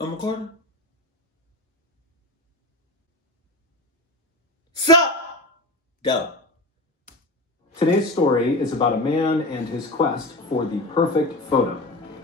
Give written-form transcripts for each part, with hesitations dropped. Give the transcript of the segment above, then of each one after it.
I'm recording. Sup? Dope. Today's story is about a man and his quest for the perfect photo.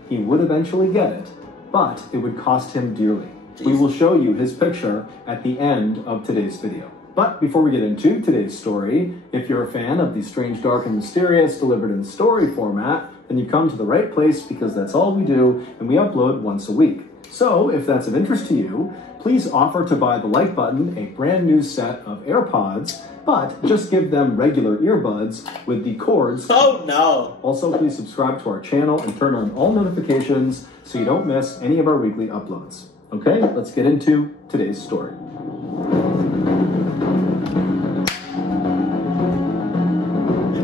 He would eventually get it, but it would cost him dearly. We will show you his picture at the end of today's video. But before we get into today's story, if you're a fan of the strange, dark, and mysterious delivered in story format, then you've come to the right place because that's all we do, and we upload once a week. So if that's of interest to you, please offer to buy the like button a brand new set of AirPods, but just give them regular earbuds with the cords. Oh no! Also, please subscribe to our channel and turn on all notifications so you don't miss any of our weekly uploads. Okay, let's get into today's story.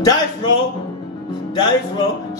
Dice roll! Dice roll!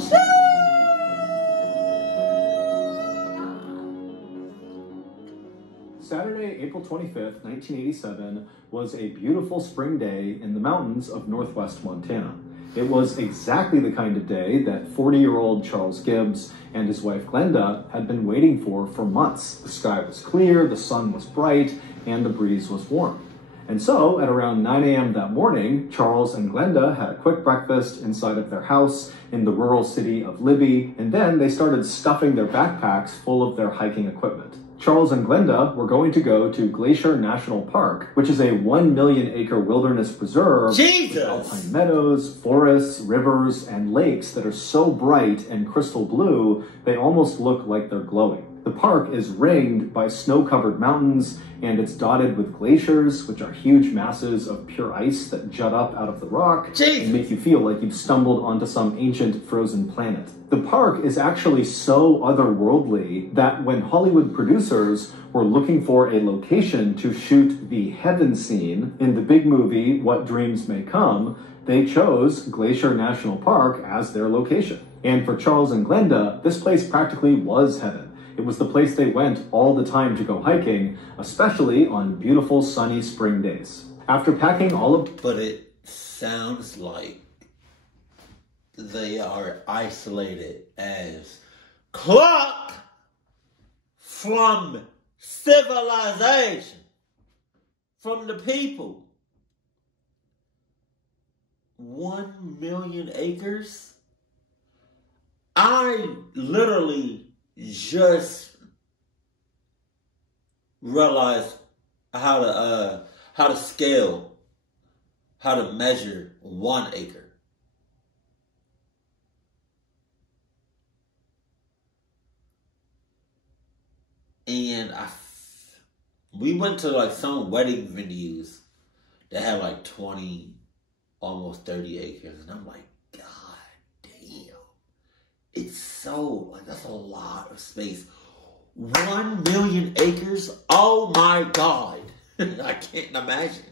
Saturday, April 25th, 1987 was a beautiful spring day in the mountains of northwest Montana. It was exactly the kind of day that 40-year-old Charles Gibbs and his wife Glenda had been waiting for months. The sky was clear, the sun was bright, and the breeze was warm. And so, at around 9 a.m. that morning, Charles and Glenda had a quick breakfast inside of their house in the rural city of Libby, and then they started stuffing their backpacks full of their hiking equipment. Charles and Glenda were going to go to Glacier National Park, which is a 1 million acre wilderness preserve with alpine meadows, forests, rivers, and lakes that are so bright and crystal blue, they almost look like they're glowing. The park is ringed by snow-covered mountains, and it's dotted with glaciers, which are huge masses of pure ice that jut up out of the rock and make you feel like you've stumbled onto some ancient frozen planet. The park is actually so otherworldly that when Hollywood producers were looking for a location to shoot the heaven scene in the big movie What Dreams May Come, they chose Glacier National Park as their location. And for Charles and Glenda, this place practically was heaven. It was the place they went all the time to go hiking, especially on beautiful sunny spring days. After packing all of... But it sounds like they are isolated as clock from civilization, from the people. 1 million acres? I literally just realized how to scale, how to measure 1 acre. And we went to like some wedding venues that had like 20, almost 30 acres, and I'm like, God damn. It's so, like, that's a lot of space. 1 million acres? Oh my God. I can't imagine.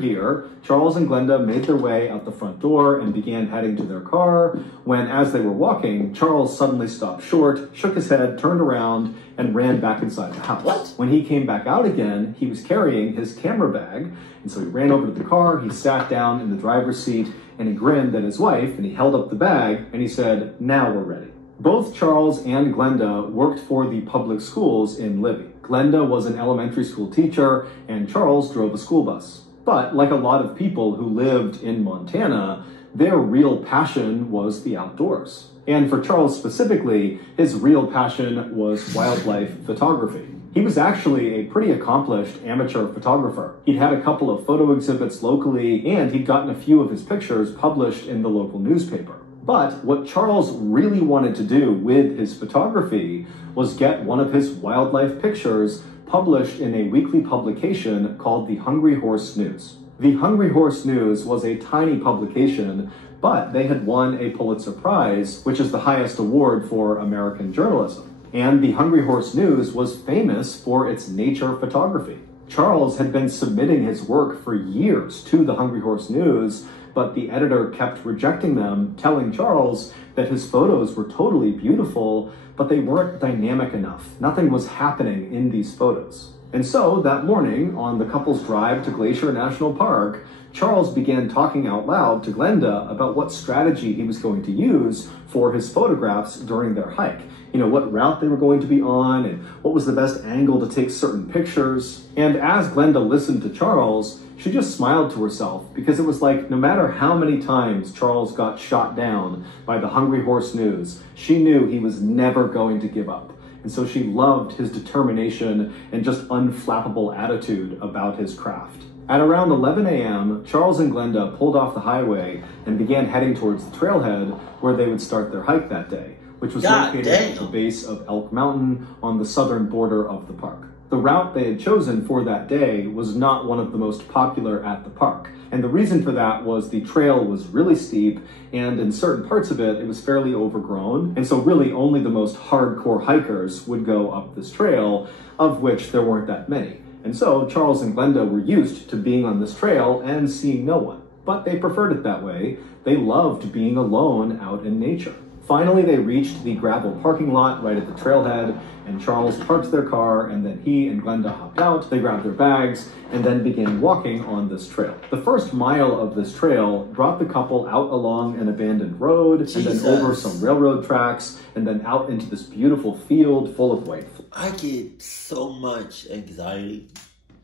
Gear, Charles and Glenda made their way out the front door and began heading to their car when, as they were walking, Charles suddenly stopped short, shook his head, turned around, and ran back inside the house. What? When he came back out again, he was carrying his camera bag, and so he ran over to the car, he sat down in the driver's seat, and he grinned at his wife, and he held up the bag, and he said, "Now we're ready." Both Charles and Glenda worked for the public schools in Libby. Glenda was an elementary school teacher, and Charles drove a school bus. But like a lot of people who lived in Montana, their real passion was the outdoors. And for Charles specifically, his real passion was wildlife photography. He was actually a pretty accomplished amateur photographer. He'd had a couple of photo exhibits locally, and he'd gotten a few of his pictures published in the local newspaper. But what Charles really wanted to do with his photography was get one of his wildlife pictures published in a weekly publication called the Hungry Horse News. The Hungry Horse News was a tiny publication, but they had won a Pulitzer Prize, which is the highest award for American journalism. And the Hungry Horse News was famous for its nature photography. Charles had been submitting his work for years to the Hungry Horse News, but the editor kept rejecting them, telling Charles that his photos were totally beautiful, but they weren't dynamic enough. Nothing was happening in these photos. And so that morning, on the couple's drive to Glacier National Park, Charles began talking out loud to Glenda about what strategy he was going to use for his photographs during their hike. You know, what route they were going to be on and what was the best angle to take certain pictures. And as Glenda listened to Charles, she just smiled to herself because it was like no matter how many times Charles got shot down by the Hungry Horse News, she knew he was never going to give up. And so she loved his determination and just unflappable attitude about his craft. At around 11 a.m., Charles and Glenda pulled off the highway and began heading towards the trailhead where they would start their hike that day, which was located at the base of Elk Mountain on the southern border of the park. The route they had chosen for that day was not one of the most popular at the park. And the reason for that was the trail was really steep, and in certain parts of it, it was fairly overgrown. And so really only the most hardcore hikers would go up this trail, of which there weren't that many. And so Charles and Glenda were used to being on this trail and seeing no one. But they preferred it that way. They loved being alone out in nature. Finally, they reached the gravel parking lot right at the trailhead, and Charles parked their car, and then he and Glenda hopped out, they grabbed their bags, and then began walking on this trail. The first mile of this trail brought the couple out along an abandoned road, and then over some railroad tracks, and then out into this beautiful field full of white flowers. I get so much anxiety.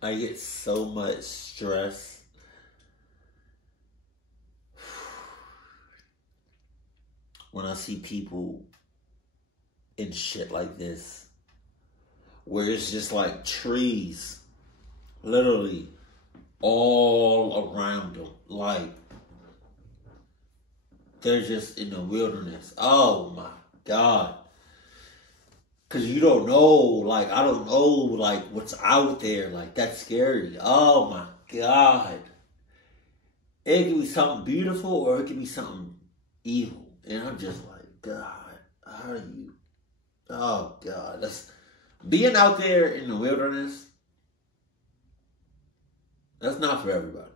I get so much stress. When I see people in shit like this, where it's just like trees, literally all around them, like they're just in the wilderness. Oh my God. Cause you don't know, like, I don't know, like, what's out there, like, that's scary. Oh my God. It could be something beautiful or it could be something evil. And I'm just like, God, how are you? Oh, God. That's being out there in the wilderness, that's not for everybody.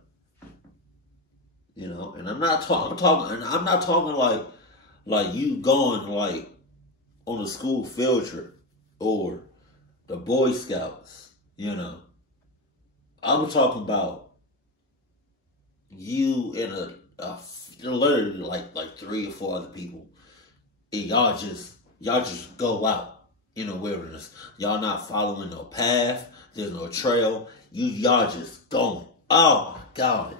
You know, and I'm not talking like you going like on a school field trip or the Boy Scouts, you know. I'm talking about you in a literally like 3 or 4 other people, and y'all just go out in the wilderness. Y'all not following no path. There's no trail. Y'all just going. Oh my God.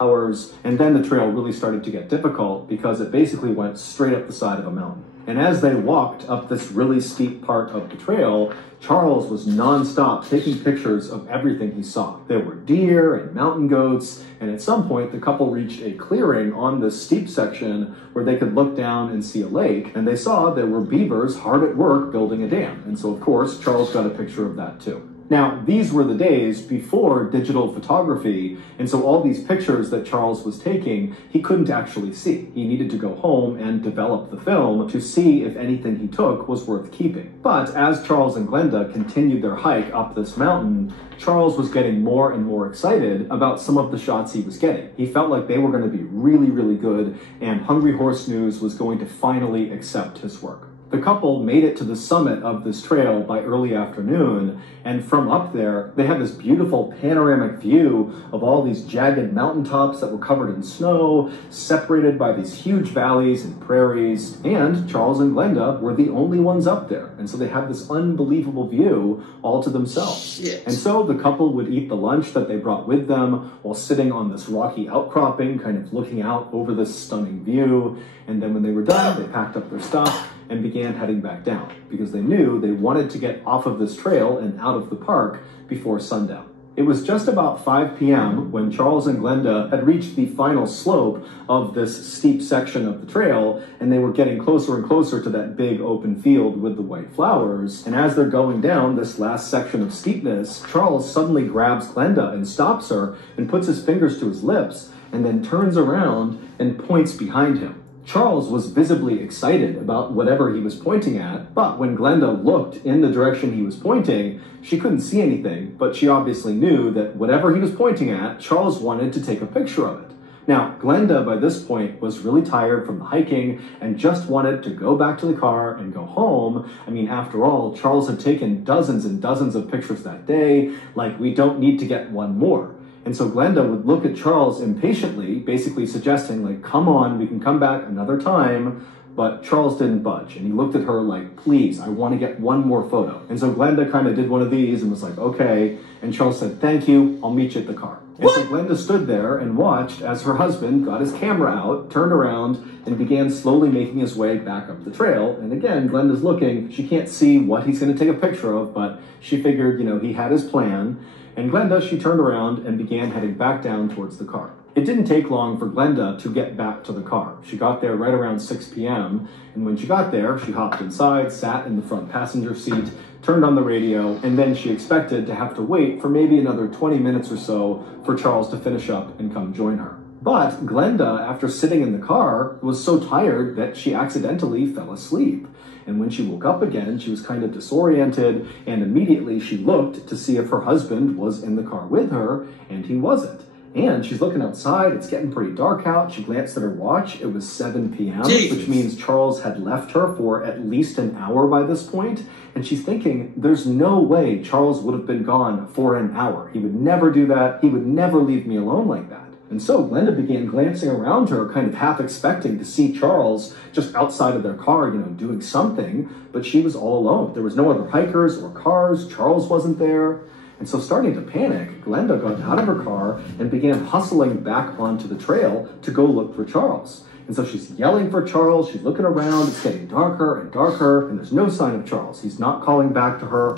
Hours, and then the trail really started to get difficult because it basically went straight up the side of a mountain. And as they walked up this really steep part of the trail, Charles was nonstop taking pictures of everything he saw. There were deer and mountain goats, and at some point the couple reached a clearing on this steep section where they could look down and see a lake, and they saw there were beavers hard at work building a dam. And so of course, Charles got a picture of that too. Now, these were the days before digital photography, and so all these pictures that Charles was taking, he couldn't actually see. He needed to go home and develop the film to see if anything he took was worth keeping. But as Charles and Glenda continued their hike up this mountain, Charles was getting more and more excited about some of the shots he was getting. He felt like they were going to be really, really good, and Hungry Horse News was going to finally accept his work. The couple made it to the summit of this trail by early afternoon, and from up there, they had this beautiful panoramic view of all these jagged mountaintops that were covered in snow, separated by these huge valleys and prairies, and Charles and Glenda were the only ones up there, and so they had this unbelievable view all to themselves. Shit. And so the couple would eat the lunch that they brought with them while sitting on this rocky outcropping, kind of looking out over this stunning view, and then when they were done, they packed up their stuff and began heading back down because they knew they wanted to get off of this trail and out of the park before sundown. It was just about 5 p.m. when Charles and Glenda had reached the final slope of this steep section of the trail, and they were getting closer and closer to that big open field with the white flowers. And as they're going down this last section of steepness, Charles suddenly grabs Glenda and stops her and puts his fingers to his lips and then turns around and points behind him. Charles was visibly excited about whatever he was pointing at, but when Glenda looked in the direction he was pointing, she couldn't see anything, but she obviously knew that whatever he was pointing at, Charles wanted to take a picture of it. Now, Glenda, by this point, was really tired from the hiking and just wanted to go back to the car and go home. I mean, after all, Charles had taken dozens and dozens of pictures that day, like we don't need to get one more. And so Glenda would look at Charles impatiently, basically suggesting, like, come on, we can come back another time. But Charles didn't budge, and he looked at her like, please, I want to get one more photo. And so Glenda kind of did one of these and was like, okay. And Charles said, thank you, I'll meet you at the car. What? And so Glenda stood there and watched as her husband got his camera out, turned around, and began slowly making his way back up the trail. And again, Glenda's looking. She can't see what he's going to take a picture of, but she figured, he had his plan. And Glenda, she turned around and began heading back down towards the car. It didn't take long for Glenda to get back to the car. She got there right around 6 p.m. And when she got there, she hopped inside, sat in the front passenger seat, turned on the radio, and then she expected to have to wait for maybe another 20 minutes or so for Charles to finish up and come join her. But Glenda, after sitting in the car, was so tired that she accidentally fell asleep. And when she woke up again, she was kind of disoriented, and immediately she looked to see if her husband was in the car with her, and he wasn't. And she's looking outside, it's getting pretty dark out. She glanced at her watch, it was 7 p.m., which means Charles had left her for at least an hour by this point. And she's thinking, there's no way Charles would have been gone for an hour. He would never do that. He would never leave me alone like that. And so Glenda began glancing around her, kind of half expecting to see Charles just outside of their car, doing something, but she was all alone. There was no other hikers or cars. Charles wasn't there. And so starting to panic, Glenda got out of her car and began hustling back onto the trail to go look for Charles. And so she's yelling for Charles, she's looking around, it's getting darker and darker, and there's no sign of Charles. He's not calling back to her.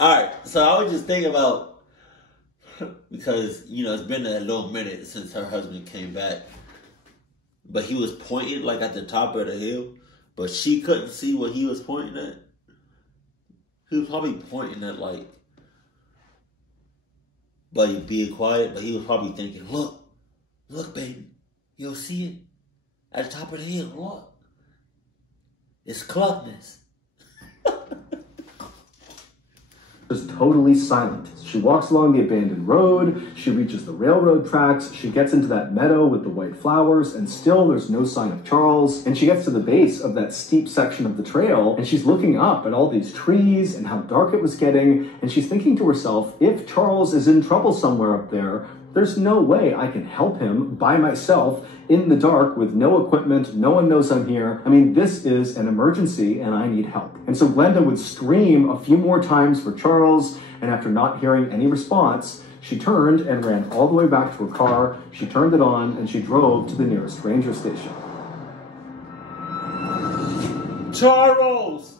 All right, so I was just thinking about, because, it's been a little minute since her husband came back, but he was pointing like at the top of the hill, but she couldn't see what he was pointing at. He was probably pointing at but being quiet, but he was probably thinking, look, baby, you'll see it at the top of the hill, look. It's Cluckness. Just totally silent. She walks along the abandoned road, she reaches the railroad tracks, she gets into that meadow with the white flowers, and still there's no sign of Charles. And she gets to the base of that steep section of the trail, and she's looking up at all these trees and how dark it was getting, and she's thinking to herself, if Charles is in trouble somewhere up there, there's no way I can help him by myself in the dark with no equipment, no one knows I'm here. I mean, this is an emergency and I need help. And so Glenda would scream a few more times for Charles, and after not hearing any response, she turned and ran all the way back to her car. She turned it on and she drove to the nearest ranger station. Charles!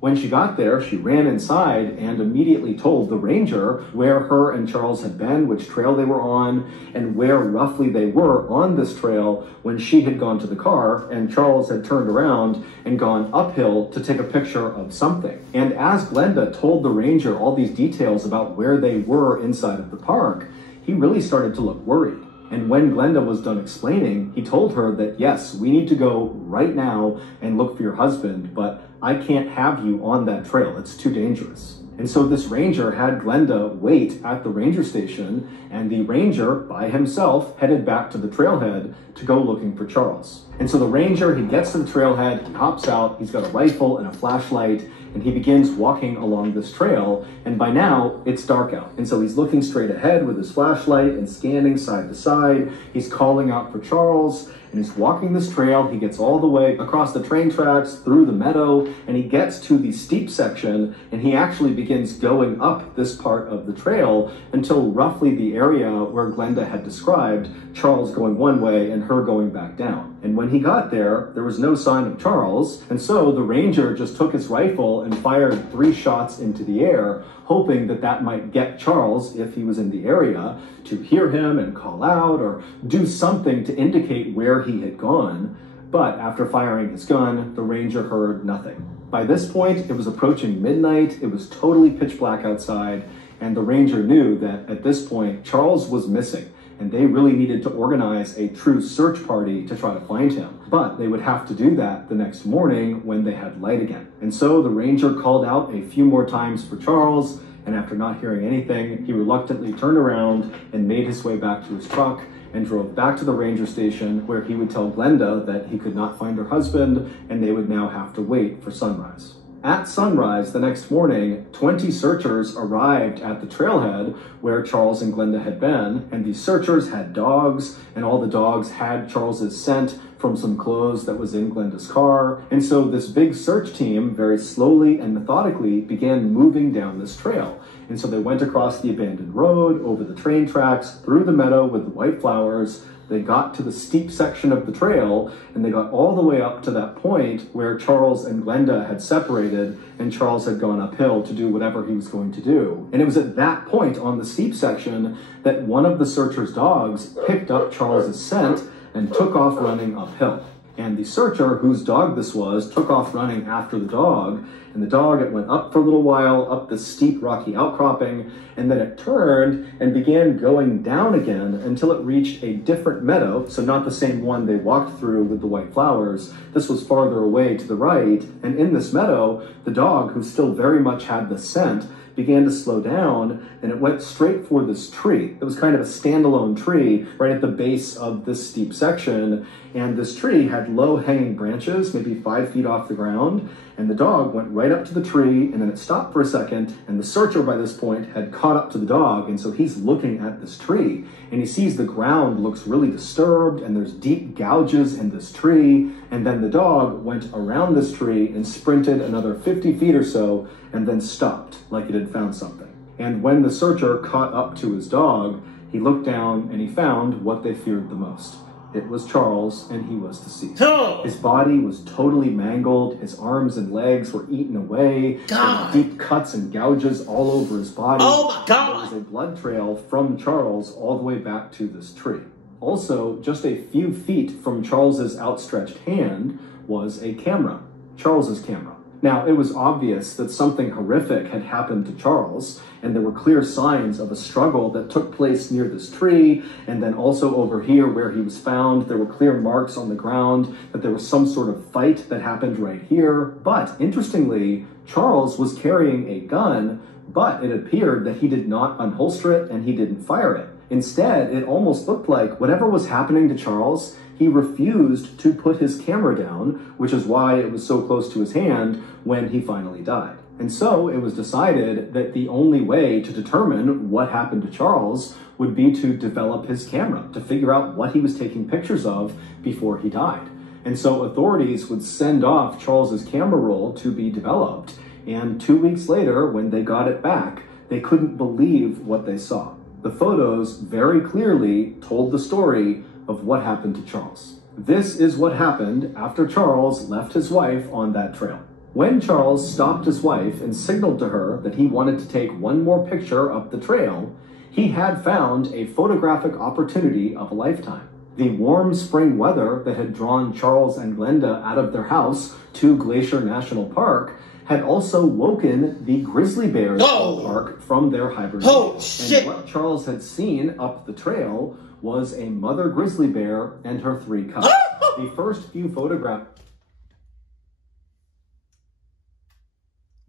When she got there, she ran inside and immediately told the ranger where her and Charles had been, which trail they were on, and where roughly they were on this trail when she had gone to the car and Charles had turned around and gone uphill to take a picture of something. And as Glenda told the ranger all these details about where they were inside of the park, he really started to look worried. And when Glenda was done explaining, he told her that, yes, we need to go right now and look for your husband, but I can't have you on that trail. It's too dangerous. And so this ranger had Glenda wait at the ranger station, and the ranger, by himself, headed back to the trailhead to go looking for Charles. And so the ranger, he gets to the trailhead, he hops out, he's got a rifle and a flashlight, and he begins walking along this trail, and by now, it's dark out. And so he's looking straight ahead with his flashlight and scanning side to side. He's calling out for Charles, and he's walking this trail. He gets all the way across the train tracks, through the meadow, and he gets to the steep section, and he actually begins going up this part of the trail until roughly the area where Glenda had described Charles going one way and her going back down. And when he got there, there was no sign of Charles, and so the ranger just took his rifle and fired 3 shots into the air, hoping that that might get Charles, if he was in the area, to hear him and call out or do something to indicate where he had gone. But after firing his gun, the ranger heard nothing. By this point, it was approaching midnight, it was totally pitch black outside, and the ranger knew that at this point, Charles was missing, and they really needed to organize a true search party to try to find him. But they would have to do that the next morning when they had light again. And so the ranger called out a few more times for Charles, and after not hearing anything, he reluctantly turned around and made his way back to his truck and drove back to the ranger station, where he would tell Glenda that he could not find her husband and they would now have to wait for sunrise. At sunrise the next morning, 20 searchers arrived at the trailhead where Charles and Glenda had been, and these searchers had dogs, and all the dogs had Charles's scent from some clothes that was in Glenda's car. And so this big search team very slowly and methodically began moving down this trail. And so they went across the abandoned road, over the train tracks, through the meadow with the white flowers. They got to the steep section of the trail, and they got all the way up to that point where Charles and Glenda had separated, and Charles had gone uphill to do whatever he was going to do. And it was at that point on the steep section that one of the searchers' dogs picked up Charles's scent and took off running uphill. And the searcher, whose dog this was, took off running after the dog. And the dog, it went up for a little while, up this steep rocky outcropping, and then it turned and began going down again until it reached a different meadow, so not the same one they walked through with the white flowers. This was farther away to the right, and in this meadow, the dog, who still very much had the scent, began to slow down, and it went straight for this tree. It was kind of a standalone tree right at the base of this steep section, and this tree had low hanging branches, maybe 5 feet off the ground, and the dog went right up to the tree, and then it stopped for a second, and the searcher by this point had caught up to the dog, and so he's looking at this tree, and he sees the ground looks really disturbed, and there's deep gouges in this tree, and then the dog went around this tree and sprinted another 50 feet or so, and then stopped, like it had found something. And when the searcher caught up to his dog, he looked down and he found what they feared the most. It was Charles, and he was deceased. Oh. His body was totally mangled. His arms and legs were eaten away. There were deep cuts and gouges all over his body. Oh my God! There was a blood trail from Charles all the way back to this tree. Also, just a few feet from Charles's outstretched hand was a camera, Charles's camera. Now, it was obvious that something horrific had happened to Charles, and there were clear signs of a struggle that took place near this tree, and then also over here where he was found, there were clear marks on the ground that there was some sort of fight that happened right here. But interestingly, Charles was carrying a gun, but it appeared that he did not unholster it and he didn't fire it. Instead, it almost looked like whatever was happening to Charles, he refused to put his camera down, which is why it was so close to his hand when he finally died. And so it was decided that the only way to determine what happened to Charles would be to develop his camera, to figure out what he was taking pictures of before he died. And so authorities would send off Charles's camera roll to be developed, and 2 weeks later, when they got it back, they couldn't believe what they saw. The photos very clearly told the story of what happened to Charles. This is what happened after Charles left his wife on that trail. When Charles stopped his wife and signaled to her that he wanted to take one more picture up the trail, he had found a photographic opportunity of a lifetime. The warm spring weather that had drawn Charles and Glenda out of their house to Glacier National Park had also woken the grizzly bears in the park from their hibernation. Oh, shit. And what Charles had seen up the trail was a mother grizzly bear and her 3 cubs. The first few photographs...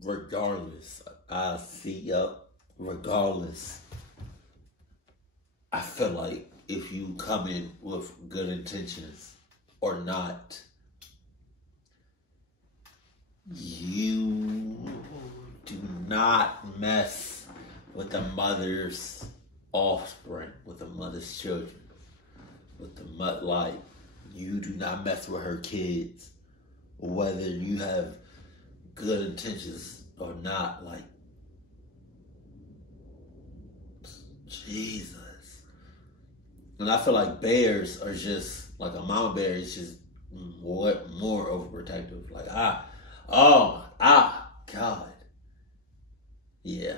Regardless, I see up. Regardless, I feel like if you come in with good intentions or not, you do not mess with the mother's offspring, with the mother's children, with the like, you do not mess with her kids, whether you have good intentions or not. Like, Jesus. And I feel like bears are just, like a mama bear is just more overprotective. Like, God. Yeah.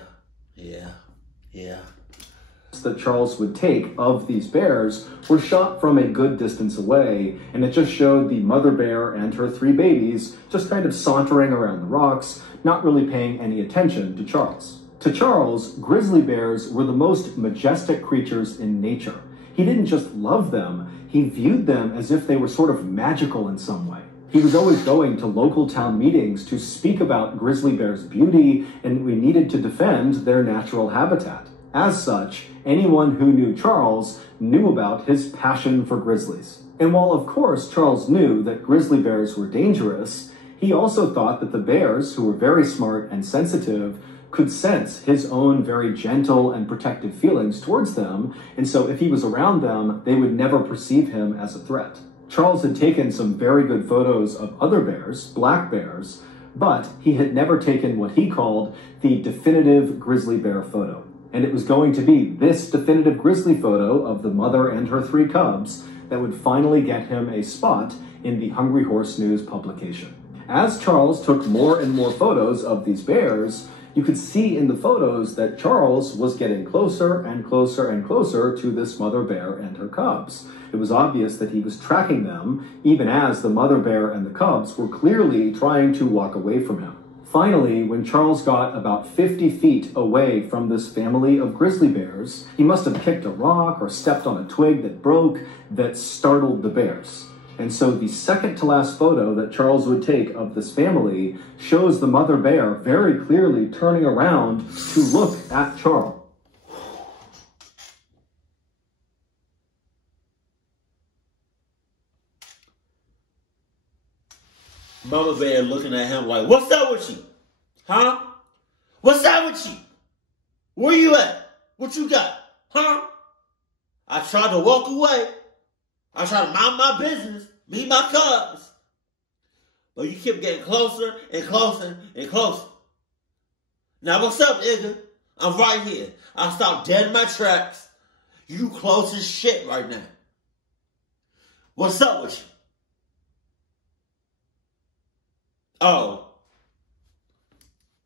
that Charles would take of these bears were shot from a good distance away, and it just showed the mother bear and her 3 babies just kind of sauntering around the rocks, not really paying any attention to Charles. To Charles, grizzly bears were the most majestic creatures in nature. He didn't just love them, he viewed them as if they were sort of magical in some way. He was always going to local town meetings to speak about grizzly bears' beauty, and we needed to defend their natural habitat. As such, anyone who knew Charles knew about his passion for grizzlies. And while of course Charles knew that grizzly bears were dangerous, He also thought that the bears, who were very smart and sensitive, could sense his own very gentle and protective feelings towards them, and so if he was around them, they would never perceive him as a threat. Charles had taken some very good photos of other bears, black bears, but he had never taken what he called the definitive grizzly bear photo. And it was going to be this definitive grizzly photo of the mother and her 3 cubs that would finally get him a spot in the Hungry Horse News publication. As Charles took more and more photos of these bears, you could see in the photos that Charles was getting closer and closer and closer to this mother bear and her cubs. It was obvious that he was tracking them, even as the mother bear and the cubs were clearly trying to walk away from him. Finally, when Charles got about 50 feet away from this family of grizzly bears, he must have kicked a rock or stepped on a twig that broke that startled the bears. And so the second to last photo that Charles would take of this family shows the mother bear very clearly turning around to look at Charles. Mama bear looking at him like, what's up with you? Huh? What's up with you? Where you at? What you got? Huh? I tried to walk away. I tried to mind my business. Me and my cubs. But you kept getting closer and closer and closer. Now what's up, nigga? I'm right here. I stopped dead in my tracks. You close as shit right now. What's up with you? Oh.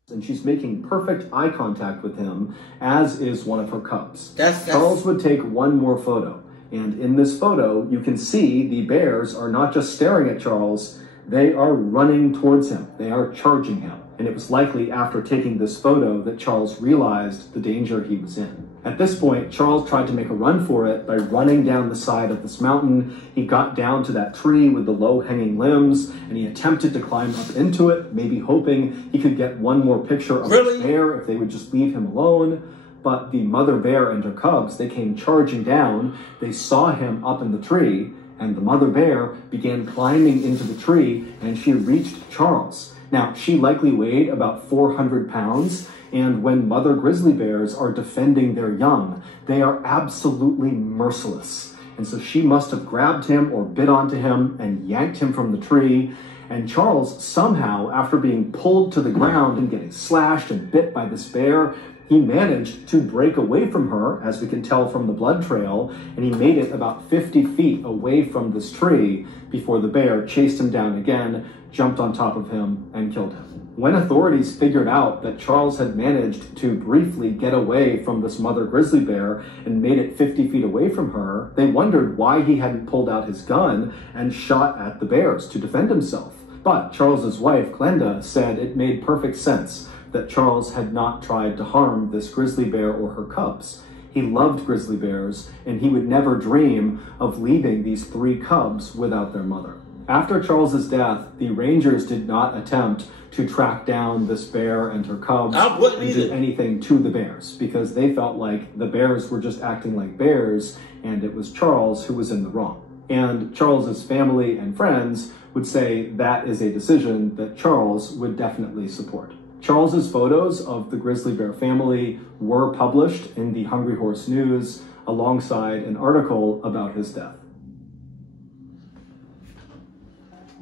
And she's making perfect eye contact with him, as is one of her cubs. Charles would take one more photo. And in this photo, you can see the bears are not just staring at Charles, they are running towards him. They are charging him. And it was likely after taking this photo that Charles realized the danger he was in. At this point, Charles tried to make a run for it by running down the side of this mountain. He got down to that tree with the low-hanging limbs, and he attempted to climb up into it, maybe hoping he could get one more picture of the bear if they would just leave him alone. But the mother bear and her cubs, they came charging down. They saw him up in the tree, and the mother bear began climbing into the tree, and she reached Charles. Now, she likely weighed about 400 pounds, and when mother grizzly bears are defending their young, they are absolutely merciless. And so she must have grabbed him or bit onto him and yanked him from the tree. And Charles somehow, after being pulled to the ground and getting slashed and bit by this bear, he managed to break away from her, as we can tell from the blood trail, and he made it about 50 feet away from this tree before the bear chased him down again, jumped on top of him, and killed him. When authorities figured out that Charles had managed to briefly get away from this mother grizzly bear and made it 50 feet away from her, they wondered why he hadn't pulled out his gun and shot at the bears to defend himself. But Charles's wife, Glenda, said it made perfect sense that Charles had not tried to harm this grizzly bear or her cubs. He loved grizzly bears, and he would never dream of leaving these 3 cubs without their mother. After Charles's death, the Rangers did not attempt to track down this bear and her cubs and do anything to the bears, because they felt like the bears were just acting like bears, and it was Charles who was in the wrong. And Charles's family and friends would say that is a decision that Charles would definitely support. Charles's photos of the grizzly bear family were published in the Hungry Horse News alongside an article about his death.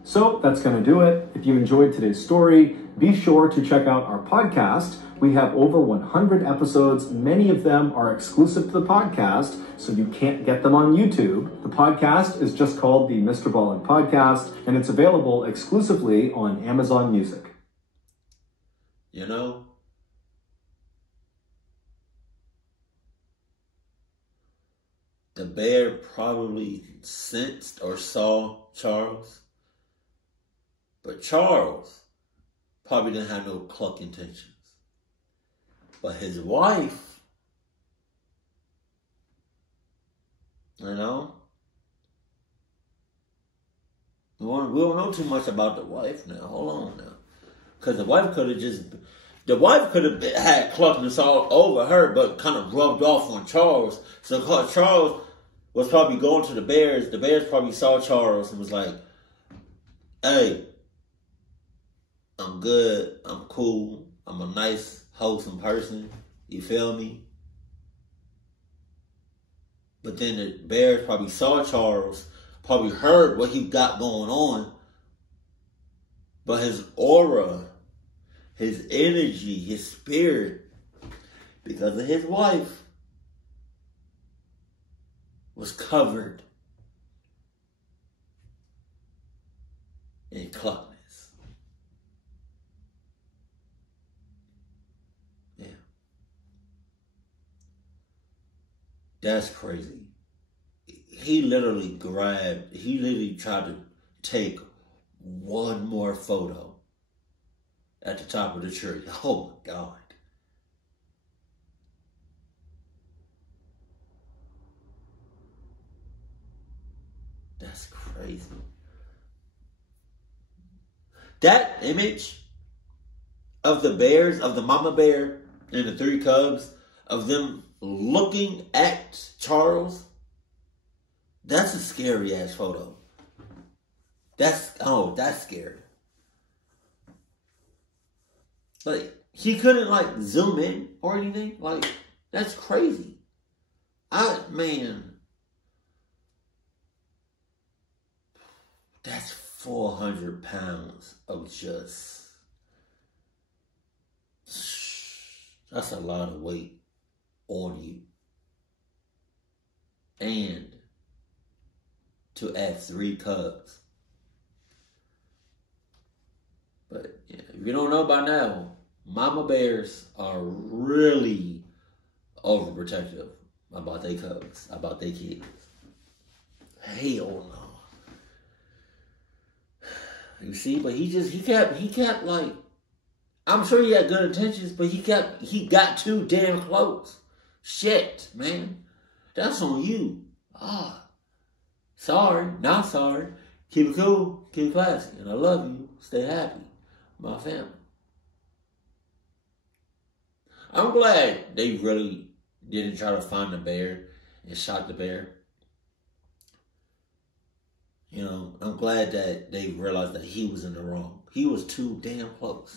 So that's going to do it. If you enjoyed today's story, be sure to check out our podcast. We have over 100 episodes. Many of them are exclusive to the podcast, so you can't get them on YouTube. The podcast is just called the Mr. Ballin Podcast, and it's available exclusively on Amazon Music. You know, the bear probably sensed or saw Charles, but Charles probably didn't have no cluck intentions. But his wife, you know, we don't know too much about the wife now. Hold on now. Because the wife could have had cluckness all over her, but kind of rubbed off on Charles. So Charles was probably going to the Bears. The Bears probably saw Charles and was like, hey, I'm good. I'm cool. I'm a nice, wholesome person. You feel me? But then the bears probably saw Charles, probably heard what he got going on. But his aura, his energy, his spirit, because of his wife, was covered in cluckness. Yeah. That's crazy. He literally tried to take one more photo at the top of the tree. Oh my God. That's crazy. That image of the bears, of the mama bear and the three cubs, of them looking at Charles, that's a scary ass photo. That's scary. Like, he couldn't like zoom in or anything. Like, that's crazy. That's 400 pounds of just, that's a lot of weight on you. And to add 3 cubs. But yeah, if you don't know by now, mama bears are really overprotective about their cubs, about their kids. Hell no. You see, but he kept like, I'm sure he had good intentions, but he got too damn close. Shit, man. That's on you. Sorry, not sorry. Keep it cool, keep it classy, and I love you. Stay happy. My family. I'm glad they really didn't try to find the bear and shot the bear. You know, I'm glad that they realized that he was in the wrong. He was too damn close.